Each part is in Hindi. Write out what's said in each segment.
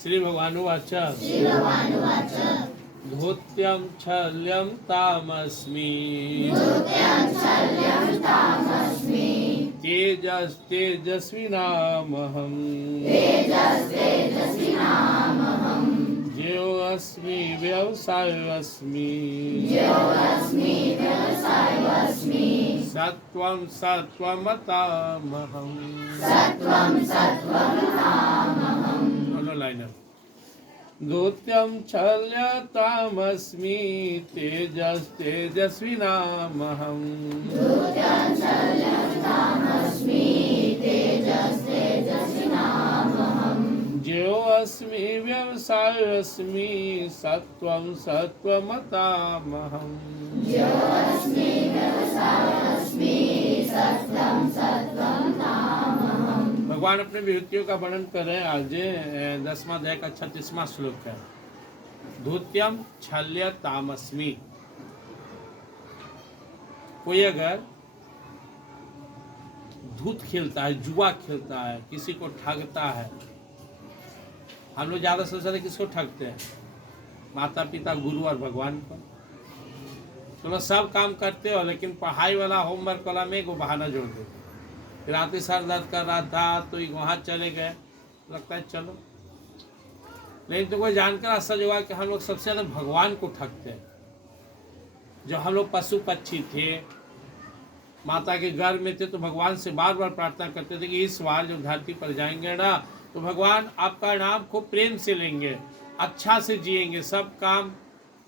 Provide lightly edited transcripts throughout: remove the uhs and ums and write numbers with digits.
श्री भगवानुवाच धूत्यं छल्यं तामस्मि तेजस्विनामहम् ज्योऽस्मि व्यवसायोऽस्मि सत्त्वं सत्त्वमतामहम्। लाइनर धूत्यं छल्यतामस्मि तेजस्विनामहम् ज्योऽस्मि व्यवसायोऽस्मि सत्त्वं सत्त्वमतामहम्। भगवान अपने विभूतियों का वर्णन कर रहे हैं। आज 10वां अध्याय का 36वां श्लोक है। धूत्यम छल्य तामस्मि। कोई अगर धूत खेलता है, जुआ खेलता है, किसी को ठगता है, हम लोग ज्यादा से ज्यादा किसको ठगते हैं? माता पिता, गुरु और भगवान को। चलो सब काम करते हो, लेकिन पढ़ाई वाला, होमवर्क वाला में वो बहाना जोड़ देते। रात सर दर्द कर रहा था तो वहाँ चले गए, लगता है चलो, लेकिन तो कोई जानकर असर हुआ कि हम लोग सबसे ज्यादा भगवान को ठगते हैं। जब हम लोग पशु पक्षी थे, माता के गर्भ में थे, तो भगवान से बार बार प्रार्थना करते थे कि इस बार जब धरती पर जाएंगे ना, तो भगवान आपका नाम खूब प्रेम से लेंगे, अच्छा से जिएंगे, सब काम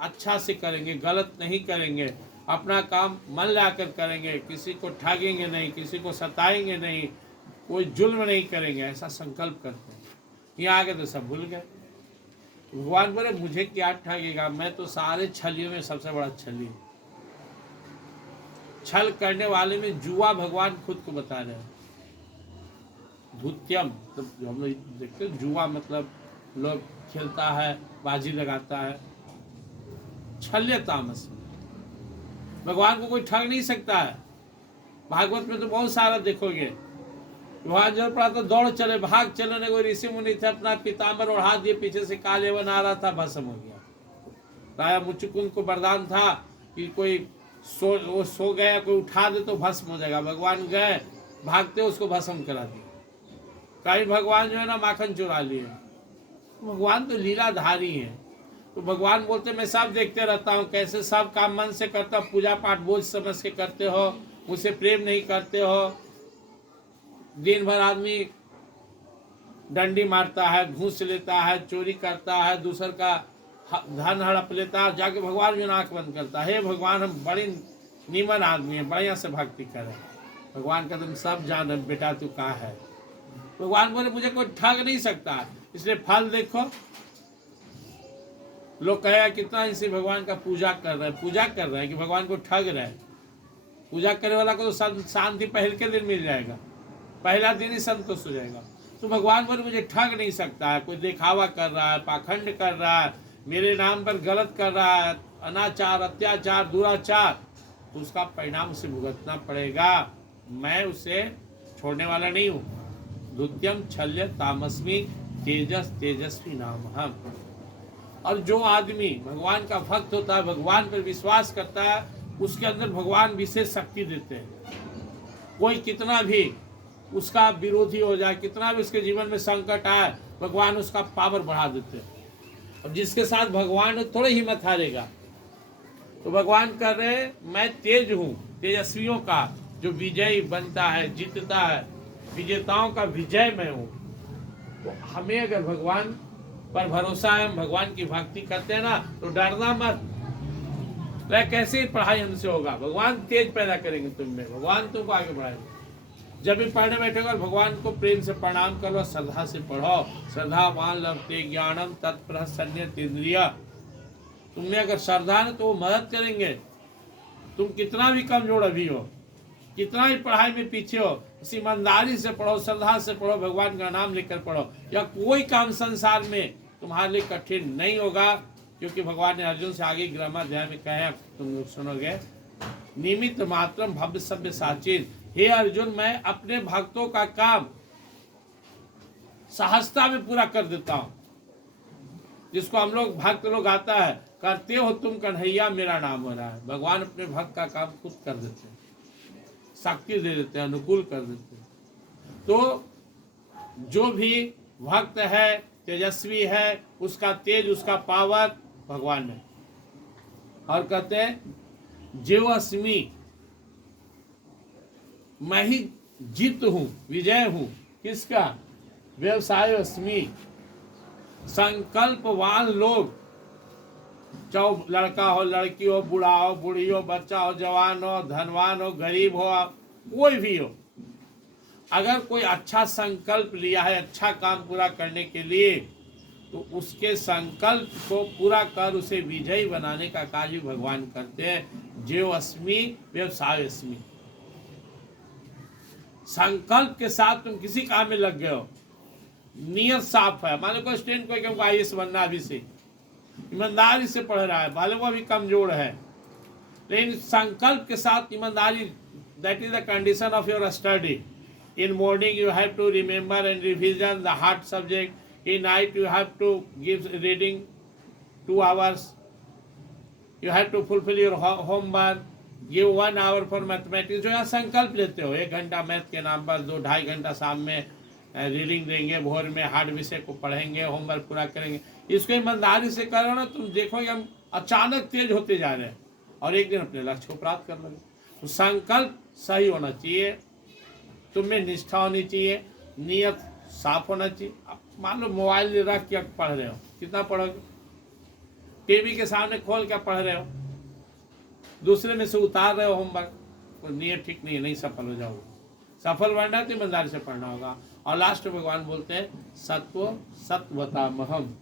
अच्छा से करेंगे, गलत नहीं करेंगे, अपना काम मन लाकर करेंगे, किसी को ठगेंगे नहीं, किसी को सताएंगे नहीं, कोई जुल्म नहीं करेंगे, ऐसा संकल्प करते हैं। यहाँ आगे तो सब भूल गए। भगवान बोले मुझे क्या ठगेगा, मैं तो सारे छलियों में सबसे बड़ा छली हूँ। छल करने वाले में जुआ भगवान खुद को बता रहे हैं। धूत्यम तो हम लोग देखते हैं, जुआ मतलब लोग खेलता है, बाजी लगाता है। छल्य तामस, भगवान को कोई ठग नहीं सकता है। भागवत में तो बहुत सारा देखोगे, भगवान जब पड़ा तो दौड़ चले, भाग चले। कोई ऋषि मुनि थे, अपना पीताम्बर ओढ़ा दिए, पीछे से काले वन आ रहा था, भस्म हो गया। राजा मुचुकुंद को वरदान था कि कोई सो गया, कोई उठा दे तो भस्म हो जाएगा। भगवान गए, भागते उसको भस्म करा दिया। कहीं भगवान जो है ना माखन चुरा लिए। भगवान तो लीलाधारी है। तो भगवान बोलते मैं सब देखते रहता हूँ, कैसे सब काम मन से करता, पूजा पाठ बोझ समझ के करते हो, मुझसे प्रेम नहीं करते हो। दिन भर आदमी डंडी मारता है, घूस लेता है, चोरी करता है, दूसर का धन हड़प लेता है, जाके भगवान जो नाक बंद करता है। हे भगवान हम बड़े नीमन आदमी है, बढ़िया से भक्ति करें। भगवान का तुम सब जान, बेटा तू कहाँ है। भगवान बोले मुझे कोई ठग नहीं सकता, इसलिए फल देखो। लोग कहेगा कितना इसी भगवान का पूजा कर रहे हैं, पूजा कर रहे हैं कि भगवान को ठग रहे हैं। पूजा करने वाला को तो शांति पहले के दिन मिल जाएगा, पहला दिन ही संतुष्ट हो जाएगा। तो भगवान बोले मुझे ठग नहीं सकता है। कोई दिखावा कर रहा है, पाखंड कर रहा है, मेरे नाम पर गलत कर रहा है, अनाचार, अत्याचार, दुराचार, तो उसका परिणाम उसे भुगतना पड़ेगा। मैं उसे छोड़ने वाला नहीं हूँ। धूत्यम छल्य तामस्मि तेजस्वी नाम हम। और जो आदमी भगवान का भक्त होता है, भगवान पर विश्वास करता है, उसके अंदर भगवान विशेष शक्ति देते हैं। कोई कितना भी उसका विरोधी हो जाए, कितना भी उसके जीवन में संकट आए, भगवान उसका पावर बढ़ा देते हैं। अब जिसके साथ भगवान थोड़ी हिम्मत हारेगा। तो भगवान कर रहे मैं तेज हूँ, तेजस्वियों का जो विजयी बनता है, जीतता है, विजेताओं का विजय मैं हूँ। तो हमें अगर भगवान पर भरोसा है, हम भगवान की भक्ति करते हैं ना, तो डरना मत। कैसे पढ़ाई हमसे होगा, भगवान तेज पैदा करेंगे तुम में, भगवान तुमको आगे बढ़ाएंगे। जब भी पढ़ने बैठेगा भगवान को प्रेम से प्रणाम करो, श्रद्धा से पढ़ो। श्रद्धावान लभते ज्ञानम तत्प्रसन्यत इंद्रिय। तुमने अगर श्रद्धा है तो वो मदद करेंगे। तुम कितना भी कमजोर अभी हो, कितना ही पढ़ाई में पीछे हो, ईमानदारी से पढ़ो, श्रद्धा से पढ़ो, भगवान का नाम लेकर पढ़ो, या कोई काम संसार में तुम्हारे लिए कठिन नहीं होगा। क्योंकि भगवान ने अर्जुन से आगे 11वां अध्याय में कहा है, तुम लोग सुनोगे, निमित्त मात्रम भव्य सभ्य साचिन। हे अर्जुन, मैं अपने भक्तों का काम सहजता में पूरा कर देता हूँ। जिसको हम लोग भक्त लोग आता है, करते हो तुम कन्हैया मेरा नाम हो रहा है। भगवान अपने भक्त का काम खुद कर देते हैं, शक्ति दे देते हैं, अनुकूल कर देते हैं। तो जो भी भक्त है, तेजस्वी है, उसका तेज, उसका पावर भगवान में। और कहते हैं जीव अस्मि, मैं ही जीत हूं, विजय हूं। किसका? व्यवसाय अस्मि। संकल्पवान लोग, चाहे लड़का हो, लड़की हो, बूढ़ा हो, बूढ़ी हो, बच्चा हो, जवान हो, धनवान हो, गरीब हो, कोई भी हो, अगर कोई अच्छा संकल्प लिया है अच्छा काम पूरा करने के लिए, तो उसके संकल्प को पूरा कर उसे विजयी बनाने का कार्य भगवान करते हैं। जीव अस्मि व्यवसाय अस्मि। संकल्प के साथ तुम किसी काम में लग गए हो, नियत साफ है। मान लो कोई स्टूडेंट कोई कहूँ IAS बनना, अभी से ईमानदारी से पढ़ रहा है, भले वो अभी कमजोर है, लेकिन संकल्प के साथ ईमानदारी, that is the condition of your study. In morning you have to remember and revision the hard subject. In night you have to give reading 2 hours. You have to fulfill your homework. Give 1 hour for mathematics. जो यहाँ संकल्प लेते हो, 1 घंटा मैथ के नाम पर, 2-2.5 घंटा शाम में रीडिंग देंगे, भोर में हार्ड विषय को पढ़ेंगे, होमवर्क पूरा करेंगे। इसको ईमानदारी से करो ना, तुम देखोगे हम अचानक तेज होते जा रहे हैं और एक दिन अपने लक्ष्य को प्राप्त कर लोगे। तो संकल्प सही होना चाहिए, तुम में निष्ठा होनी चाहिए, नियत साफ होना चाहिए। मान लो मोबाइल रख के पढ़ रहे हो, कितना पढ़ोगे? टीवी के सामने खोल के पढ़ रहे हो, दूसरे में से उतार रहे हो होमवर्क, तो नियत ठीक नहीं है, नहीं सफल हो जाओगे। सफल बनना है तो ईमानदारी से पढ़ना होगा। और लास्ट में भगवान बोलते हैं सत्वम सत्वतामहम,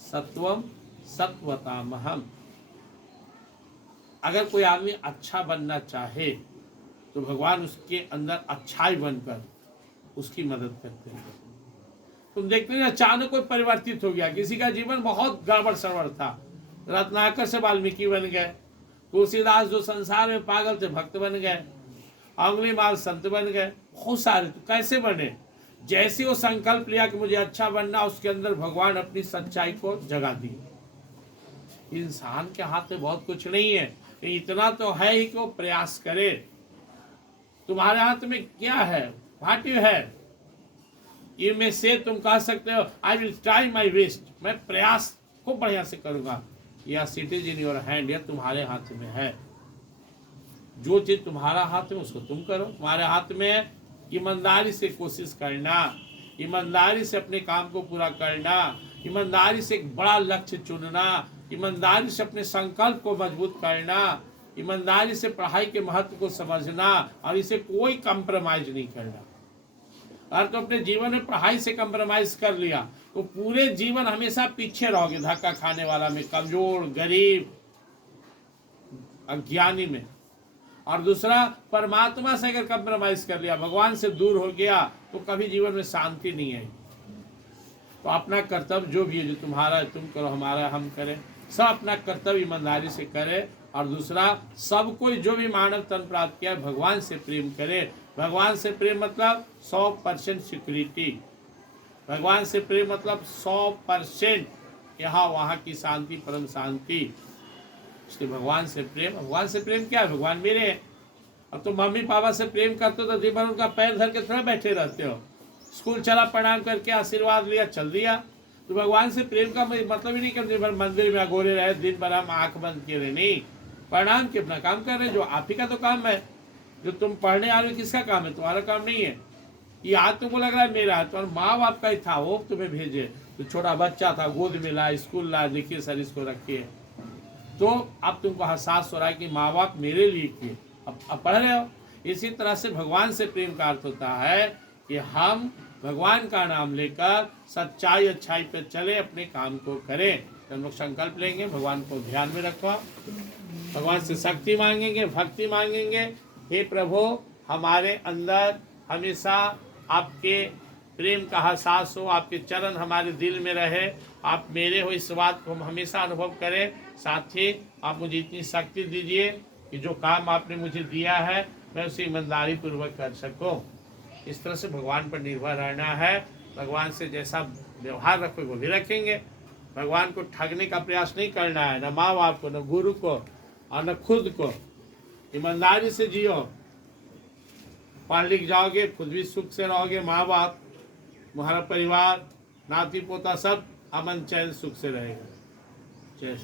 सत्वम सत्वतामहम। अगर कोई आदमी अच्छा बनना चाहे तो भगवान उसके अंदर अच्छाई बनकर उसकी मदद करते हैं। तुम देखते हैं अचानक कोई परिवर्तित हो गया, किसी का जीवन बहुत गड़बड़ सड़बड़ था, रत्नाकर से वाल्मीकि बन गए, तुलसीदास जो संसार में पागल थे भक्त बन गए, अंगुलीमाल संत बन गए, बहुत सारे। तो कैसे बने? जैसे वो संकल्प लिया कि मुझे अच्छा बनना, उसके अंदर भगवान अपनी सच्चाई को जगा दी। इंसान के हाथ में बहुत कुछ नहीं है, इतना तो है ही कि वो प्रयास करे। तुम्हारे हाथ में क्या है? व्हाट यू हैव, ये में से तुम कह सकते हो I will try my best, मैं प्रयास खूब बढ़िया से करूंगा। या it is in your hand, यह तुम्हारे हाथ में है। जो चीज तुम्हारा हाथ में उसको तुम करो। तुम्हारे हाथ में ईमानदारी से कोशिश करना, ईमानदारी से अपने काम को पूरा करना, ईमानदारी से एक बड़ा लक्ष्य चुनना, ईमानदारी से अपने संकल्प को मजबूत करना, ईमानदारी से पढ़ाई के महत्व को समझना और इसे कोई कंप्रोमाइज नहीं करना। और तो अपने जीवन में पढ़ाई से कंप्रोमाइज कर लिया तो पूरे जीवन हमेशा पीछे रहोगे, धक्का खाने वाला में, कमजोर, गरीब, अज्ञानी में। और दूसरा, परमात्मा से अगर कंप्रोमाइज कर लिया, भगवान से दूर हो गया, तो कभी जीवन में शांति नहीं है। तो अपना कर्तव्य जो भी है, जो तुम्हारा है तुम करो, हमारा हम करें, सब अपना कर्तव्य ईमानदारी से करे। और दूसरा, सब कोई जो भी मानव तन प्राप्त किया भगवान से प्रेम करे। भगवान से प्रेम मतलब 100% सिक्योरिटी, भगवान से प्रेम मतलब 100% यहाँ वहाँ की शांति, परम शांति। इसलिए भगवान से प्रेम, भगवान से प्रेम क्या है? भगवान मेरे हैं। अब तुम मम्मी पापा से प्रेम करते हो तो दिन भर उनका पैर धर के थोड़ा बैठे रहते हो। स्कूल चला, प्रणाम करके आशीर्वाद लिया, चल दिया। तो भगवान से प्रेम का मतलब ही नहीं कि दिन भर मंदिर में अगोरे रहे, दिन भर हम आंख बंद किए रहे। नहीं, प्रणाम के अपना काम कर रहे, जो आप ही का तो काम है। जो तुम पढ़ने आ रहे हो किसका काम है? तुम्हारा काम नहीं है। ये आज तुमको लग रहा है मेरा है, तुम्हारे माँ बाप का ही था, वो तुम्हें भेजे। तो छोटा बच्चा था, गोद में ला, स्कूल ला, देखिए सर इसको रखिए। तो अब तुमको एहसास हो रहा है कि माँ बाप मेरे लिए किए, अब पढ़ रहे हो। इसी तरह से भगवान से प्रेम का अर्थ होता है कि हम भगवान का नाम लेकर सच्चाई अच्छाई पे चले, अपने काम को करें। तो हम लोग संकल्प लेंगे, भगवान को ध्यान में रखो, भगवान से शक्ति मांगेंगे, भक्ति मांगेंगे। हे प्रभु, हमारे अंदर हमेशा आपके प्रेम का एहसास हो, आपके चरण हमारे दिल में रहे, आप मेरे हो, इस बात को हम हमेशा अनुभव करें। साथ ही आप मुझे इतनी शक्ति दीजिए कि जो काम आपने मुझे दिया है मैं उसे ईमानदारी पूर्वक कर सकूं। इस तरह से भगवान पर निर्भर रहना है। भगवान से जैसा व्यवहार रखोगे वो भी रखेंगे। भगवान को ठगने का प्रयास नहीं करना है, न माँ बाप को, न गुरु को और न खुद को। ईमानदारी से जियो, पढ़ लिख जाओगे, खुद भी सुख से रहोगे, माँ बाप, तुम्हारा परिवार, नाती पोता सब अमन चैन सुख से रहेगा। जय